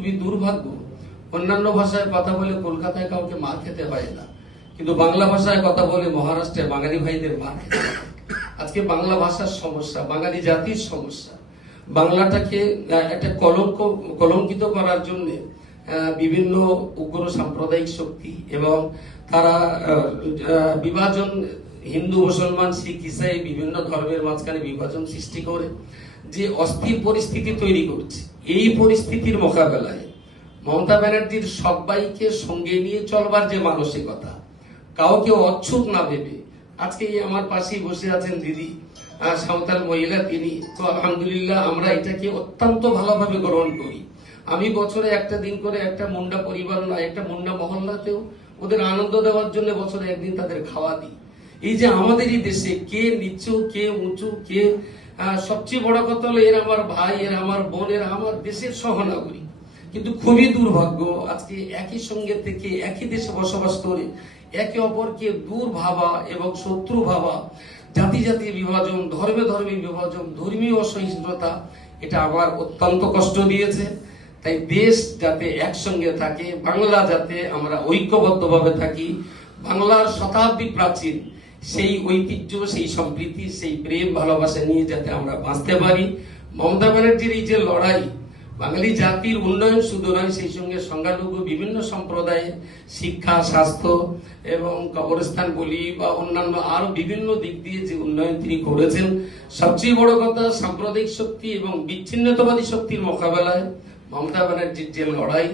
খুবই দুর্ভাগ্য। অন্যান্য ভাষায় কথা বলে কলকাতায় কাউকে মার খেতে হয় না, কিন্তু বাংলা ভাষায় কথা বলে মহারাষ্ট্রের বাঙালি ভাইদের মার খেতে হয়। আজকে বাংলা ভাষার সমস্যা, বাঙালি জাতির সমস্যা। বাংলাটাকে একটা কলঙ্কিত করার জন্য বিভিন্ন উগ্র সাম্প্রদায়িক শক্তি এবং তারা বিভাজন, হিন্দু মুসলমান শিখ ইসাই বিভিন্ন ধর্মের মাঝখানে বিভাজন সৃষ্টি করে যে অস্থির পরিস্থিতি তৈরি করছে। এই পরিস্থিতির মোকাবেলায় মমতা ব্যানার্জির সবাইকে সঙ্গে নিয়ে চলবার যে মানসিকতা, কাউকে অচ্ছুক না ভেবে, আজকে আমার পাশেই বসে আছেন দিদি সাঁওতাল মহিলা, তিনি তো আলহামদুলিল্লাহ আমরা এটাকে অত্যন্ত ভালোভাবে গ্রহণ করি। আমি বছরে একটা দিন করে একটা মুন্ডা পরিবার নয়, একটা মুন্ডা মহল্লাতেও ওদের আনন্দ দেওয়ার জন্য বছরে একদিন তাদের খাওয়া দিই। এই যে আমাদেরই দেশে কে নিচু কে উঁচু, কে সবচেয়ে বড় কথা হলো এর আমার ভাই, এর আমার বোন, এর আমার দেশের সহনাগরিক। কিন্তু খুবই দুর্ভাগ্য আজকে একই সঙ্গে থেকে একই দেশে বসবাস করে একে অপরকে দূর ভাবা এবং শত্রু ভাবা, জাতি জাতি বিভাজন, ধর্মে ধর্মে বিভাজন, ধর্মীয় অসহিষ্ণুতা, এটা আমার অত্যন্ত কষ্ট দিয়েছে। তাই দেশ যাতে একসঙ্গে থাকে, বাংলা যাতে আমরা ঐক্যবদ্ধভাবে থাকি, বাংলার শতাব্দী প্রাচীন সেই ঐতিহ্য, সেই সম্প্রীতি, সেই প্রেম ভালোবাসা নিয়ে যাতে আমরা বাঁচতে পারি। মমতা ব্যানার্জির এই যে লড়াই, বাঙালি জাতির উন্নয়ন শুধু নয়, সেই সঙ্গে সংখ্যালঘু বিভিন্ন সম্প্রদায়ের শিক্ষা, স্বাস্থ্য এবং কবরস্থান বলি বা অন্যান্য আরো বিভিন্ন দিক দিয়ে যে উন্নয়ন তিনি করেছেন, সবচেয়ে বড় কথা সাম্প্রদায়িক শক্তি এবং বিচ্ছিন্নতাবাদী শক্তির মোকাবেলায় মমতা ব্যানার্জির যে লড়াই,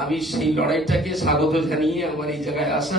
আমি সেই লড়াইটাকে স্বাগত জানিয়ে আমার এই জায়গায় আসা।